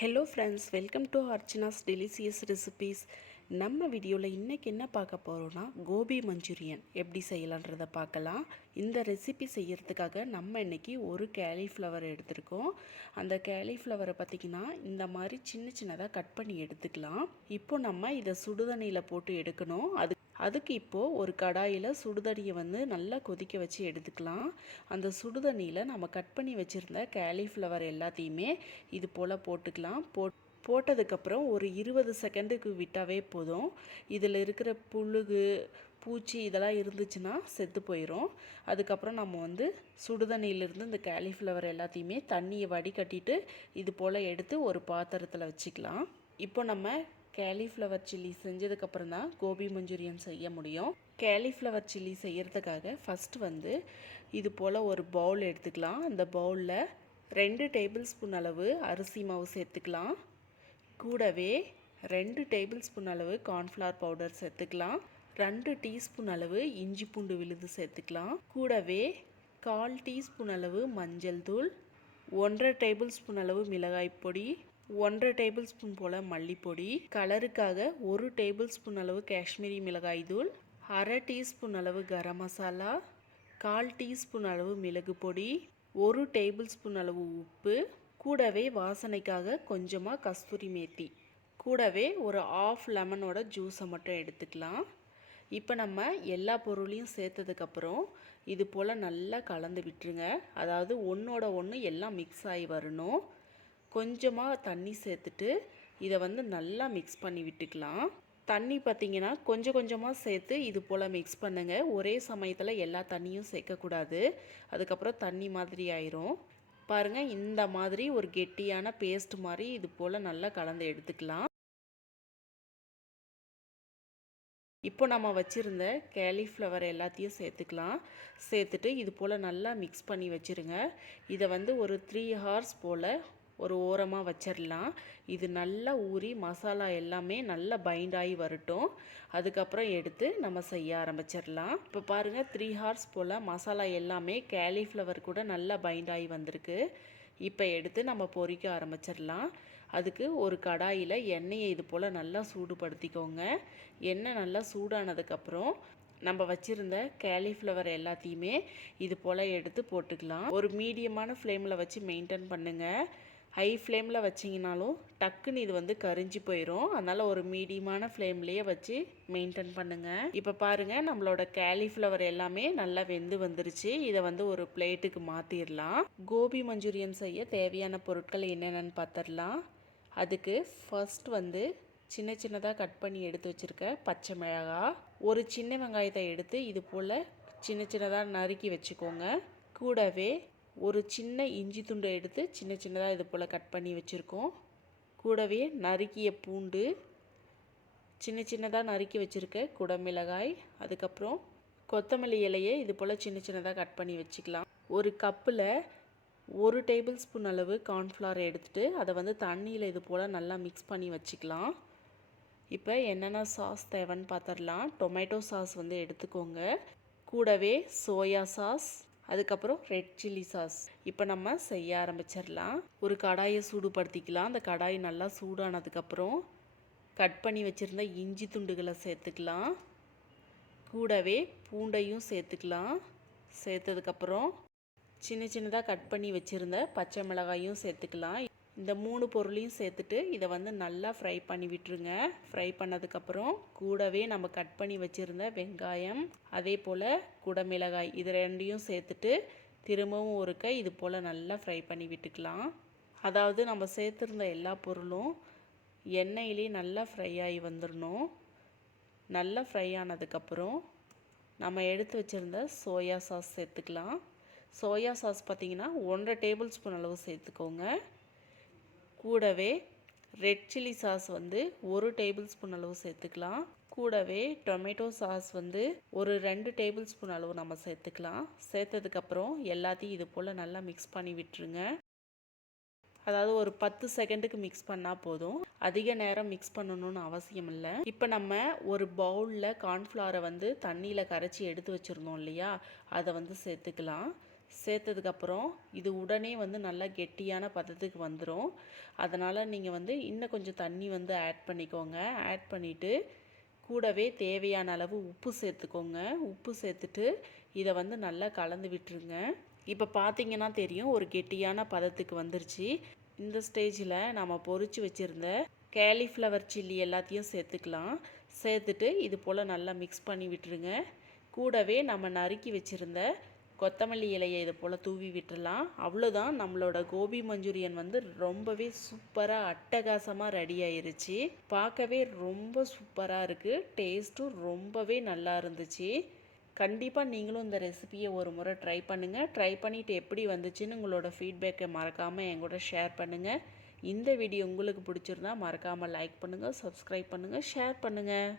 Hello friends, welcome to Archana's delicious recipes. நம்ம வீடியோவில் இன்றைக்கி என்ன பார்க்க போகிறோன்னா, கோபி மஞ்சூரியன் எப்படி செய்யலான்றதை பார்க்கலாம். இந்த ரெசிபி செய்கிறதுக்காக நம்ம இன்றைக்கி ஒரு கேலிஃப்ளவர் எடுத்திருக்கோம். அந்த கேலிஃப்ளவரை பார்த்திங்கன்னா இந்த மாதிரி சின்ன சின்னதாக கட் பண்ணி எடுத்துக்கலாம். இப்போ நம்ம இதை சுடுதண்ணியில் போட்டு எடுக்கணும். அதுக்கு இப்போது ஒரு கடாயில் சுடுதண்ணியை நல்லா கொதிக்க வச்சு எடுத்துக்கலாம். அந்த சுடுதண்ணியில் நம்ம கட் பண்ணி வச்சுருந்த கேலிஃப்ளவர் எல்லாத்தையுமே இது போல் போட்டுக்கலாம். போட்டதுக்கப்புறம் ஒரு 20 செகண்டுக்கு விட்டாவே போதும். இதில் இருக்கிற புழுகு, பூச்சி இதெல்லாம் இருந்துச்சுன்னா செத்து போயிடும். அதுக்கப்புறம் நம்ம சுடுதண்ணியிலிருந்து இந்த கேலிஃப்ளவர் எல்லாத்தையுமே தண்ணியை வடிகட்டிட்டு இது போல் எடுத்து ஒரு பாத்திரத்தில் வச்சுக்கலாம். இப்போ நம்ம கேலிஃப்ளவர் சில்லி செஞ்சதுக்கப்புறம் தான் கோபி மஞ்சூரியன் செய்ய முடியும். கேலிஃப்ளவர் சில்லி செய்கிறதுக்காக ஃபஸ்ட்டு இது போல் ஒரு பவுல் எடுத்துக்கலாம். அந்த பவுலில் 2 டேபிள் ஸ்பூன் அளவு அரிசி மாவு சேர்த்துக்கலாம். கூடவே 2 டேபிள் ஸ்பூன் அளவு கார்ன்ஃப்ளவர் பவுடர் சேர்த்துக்கலாம். 2 டீஸ்பூன் அளவு இஞ்சி பூண்டு விழுது சேர்த்துக்கலாம். கூடவே 1/4 டீஸ்பூன் அளவு மஞ்சள் தூள், 1/2 டேபிள் ஸ்பூன் அளவு மிளகாய் பொடி, 1/2 டேபிள் ஸ்பூன் போல் மல்லிப்பொடி, கலருக்காக 1 டேபிள் ஸ்பூன் அளவு காஷ்மீரி மிளகாய் தூள், 1/2 டீஸ்பூன் அளவு கரம் மசாலா, 1/4 டீஸ்பூன் அளவு மிளகு பொடி, 1 டேபிள் ஸ்பூன் அளவு உப்பு, கூடவே வாசனைக்காக கொஞ்சமாக கஸ்தூரி மேத்தி, கூடவே ஒரு 1/2 லெமனோட ஜூஸை மட்டும் எடுத்துக்கலாம். இப்போ நம்ம எல்லா பொருளையும் சேர்த்ததுக்கப்புறம் இது போல் நல்லா கலந்து விட்டுருங்க. அதாவது ஒன்றோட ஒன்று எல்லாம் மிக்ஸ் ஆகி வரணும். கொஞ்சமாக தண்ணி சேர்த்துட்டு இதை நல்லா மிக்ஸ் பண்ணி விட்டுக்கலாம். தண்ணி பார்த்திங்கன்னா கொஞ்சம் கொஞ்சமாக சேர்த்து இது போல் மிக்ஸ் பண்ணுங்கள். ஒரே சமயத்தில் எல்லா தண்ணியும் சேர்க்கக்கூடாது. அதுக்கப்புறம் தண்ணி மாதிரி ஆயிரும். பாருங்கள், இந்த மாதிரி ஒரு கெட்டியான பேஸ்ட் மாதிரி இது போல் நல்லா கலந்து எடுத்துக்கலாம். இப்போ நம்ம வச்சுருந்த கேலிஃப்ளவர் எல்லாத்தையும் சேர்த்துக்கலாம். சேர்த்துட்டு இது போல் நல்லா மிக்ஸ் பண்ணி வச்சுருங்க. இதை ஒரு 3 ஹார்ஸ் போல் ஒரு ஓரமாக வச்சிடலாம். இது நல்லா ஊறி மசாலா எல்லாமே நல்லா பைண்ட் ஆகி வரட்டும். அதுக்கப்புறம் எடுத்து நம்ம செய்ய ஆரம்பிச்சிடலாம். இப்போ பாருங்கள், 3 ஹார்ஸ் போல் மசாலா எல்லாமே கேலிஃப்ளவர் கூட நல்லா பைண்ட் ஆகி வந்திருக்கு. இப்போ எடுத்து நம்ம பொரிக்க ஆரம்பிச்சிடலாம். அதுக்கு ஒரு கடாயில் எண்ணெயை இது போல் நல்லா சூடுபடுத்திக்கோங்க. எண்ணெய் நல்லா சூடானதுக்கப்புறம் நம்ம வச்சுருந்த கேலிஃப்ளவர் எல்லாத்தையுமே இது போல் எடுத்து போட்டுக்கலாம். ஒரு மீடியமான ஃப்ளேமில் வச்சு மெயின்டைன் பண்ணுங்கள். ஹை ஃப்ளேமில் வச்சிங்கனாலும் டக்குன்னு இது கரிஞ்சு போயிடும். அதனால் ஒரு மீடியமான ஃப்ளேம்லேயே வச்சு மெயின்டைன் பண்ணுங்கள். இப்போ பாருங்கள், நம்மளோட கேலிஃப்ளவர் எல்லாமே நல்லா வெந்து வந்துருச்சு. இதை ஒரு பிளேட்டுக்கு மாற்றிடலாம். கோபி மஞ்சூரியன் செய்ய தேவையான பொருட்கள் என்னென்னு பார்த்துடலாம். அதுக்கு ஃபர்ஸ்ட் சின்ன சின்னதாக கட் பண்ணி எடுத்து வச்சுருக்க பச்சை மிளகாய், ஒரு சின்ன வெங்காயத்தை எடுத்து இது போல் சின்ன சின்னதாக நறுக்கி வச்சுக்கோங்க. கூடவே ஒரு சின்ன இஞ்சி துண்டை எடுத்து சின்ன சின்னதாக இது போல் கட் பண்ணி வச்சுருக்கோம். கூடவே நறுக்கிய பூண்டு, சின்ன சின்னதாக நறுக்கி வச்சுருக்க குடமிளகாய், அதுக்கப்புறம் கொத்தமல்லி இலையை இது போல் சின்ன சின்னதாக கட் பண்ணி வச்சுக்கலாம். ஒரு கப்பில் 1 டேபிள் ஸ்பூன் அளவு கார்ன்ஃப்ளவர் எடுத்துகிட்டு அதை தண்ணியில் இது போல் நல்லா மிக்ஸ் பண்ணி வச்சுக்கலாம். இப்போ என்னென்ன சாஸ் தேவைன்னு பார்த்துடலாம். டொமேட்டோ சாஸ் எடுத்துக்கோங்க. கூடவே சோயா சாஸ், அதுக்கப்புறம் ரெட் சில்லி சாஸ். இப்போ நம்ம செய்ய ஆரம்பிச்சிடலாம். ஒரு கடாயை சூடுபடுத்திக்கலாம். அந்த கடாய் நல்லா சூடானதுக்கப்புறம் கட் பண்ணி வச்சுருந்த இஞ்சி துண்டுகளை சேர்த்துக்கலாம். கூடவே பூண்டையும் சேர்த்துக்கலாம். சேர்த்ததுக்கப்புறம் சின்ன சின்னதாக கட் பண்ணி வச்சுருந்த பச்சை மிளகாயும் சேர்த்துக்கலாம். இந்த 3 பொருளையும் சேர்த்துட்டு இதை நல்லா ஃப்ரை பண்ணி விட்டுருங்க. ஃப்ரை பண்ணதுக்கப்புறம் கூடவே நம்ம கட் பண்ணி வச்சுருந்த வெங்காயம், அதே போல் குடமிளகாய், இது ரெண்டையும் சேர்த்துட்டு திரும்பவும் ஒருக்க இது போல் நல்லா ஃப்ரை பண்ணி விட்டுக்கலாம். அதாவது நம்ம சேர்த்துருந்த எல்லா பொருளும் எண்ணெயிலே நல்லா ஃப்ரை ஆகி வந்துடணும். நல்லா ஃப்ரை ஆனதுக்கப்புறம் நம்ம எடுத்து வச்சுருந்த சோயா சாஸ் சேர்த்துக்கலாம். சோயா சாஸ் பார்த்திங்கன்னா 1/2 டேபிள் ஸ்பூன் அளவு சேர்த்துக்கோங்க. கூடவே red chilli sauce 1 table spoon அளவு சேர்த்துக்கலாம். கூடவே டொமேட்டோ சாஸ் ஒரு 2 டேபிள் ஸ்பூன் அளவு நம்ம சேர்த்துக்கலாம். சேர்த்ததுக்கப்புறம் எல்லாத்தையும் இது போல் நல்லா மிக்ஸ் பண்ணி விட்டுருங்க. அதாவது ஒரு 10 செகண்டுக்கு மிக்ஸ் பண்ணால் போதும். அதிக நேரம் மிக்ஸ் பண்ணணும்னு அவசியம் இல்லை. இப்போ நம்ம ஒரு பவுலில் கார்ன்ஃப்ளவரை தண்ணியில் கரைச்சி எடுத்து வச்சுருந்தோம் இல்லையா, அதை சேர்த்துக்கலாம். சேர்த்ததுக்கப்புறம் இது உடனே வந்து நல்லா கெட்டியான பதத்துக்கு வந்துடும். அதனால் நீங்கள் வந்து இன்னும் கொஞ்சம் தண்ணி வந்து ஆட் பண்ணிக்கோங்க. ஆட் பண்ணிவிட்டு கூடவே தேவையான அளவு உப்பு சேர்த்துக்கோங்க. உப்பு சேர்த்துட்டு இதை வந்து நல்லா கலந்து விட்டுருங்க. இப்போ பார்த்தீங்கன்னா தெரியும், ஒரு கெட்டியான பதத்துக்கு வந்துருச்சு. இந்த ஸ்டேஜில் நம்ம பொரித்து வச்சுருந்த கேலிஃப்ளவர் சில்லி எல்லாத்தையும் சேர்த்துக்கலாம். சேர்த்துட்டு இது போல் நல்லா மிக்ஸ் பண்ணி விட்டுருங்க. கூடவே நம்ம நறுக்கி வச்சுருந்த கொத்தமல்லி இலையை இது போல் தூவி விட்டுடலாம். அவ்வளோதான், நம்மளோட கோபி மஞ்சூரியன் வந்து ரொம்பவே சூப்பராக அட்டகாசமாக ரெடி ஆயிருச்சு. பார்க்கவே ரொம்ப சூப்பராக இருக்குது. டேஸ்ட்டும் ரொம்பவே நல்லா இருந்துச்சு. கண்டிப்பாக நீங்களும் இந்த ரெசிபியை ஒரு முறை ட்ரை பண்ணுங்கள். ட்ரை பண்ணிவிட்டு எப்படி வந்துச்சுன்னு உங்களோட ஃபீட்பேக்கை மறக்காமல் என் கூட ஷேர் பண்ணுங்கள். இந்த வீடியோ உங்களுக்கு பிடிச்சிருந்தா மறக்காமல் லைக் பண்ணுங்கள், சப்ஸ்கிரைப் பண்ணுங்கள், ஷேர் பண்ணுங்கள்.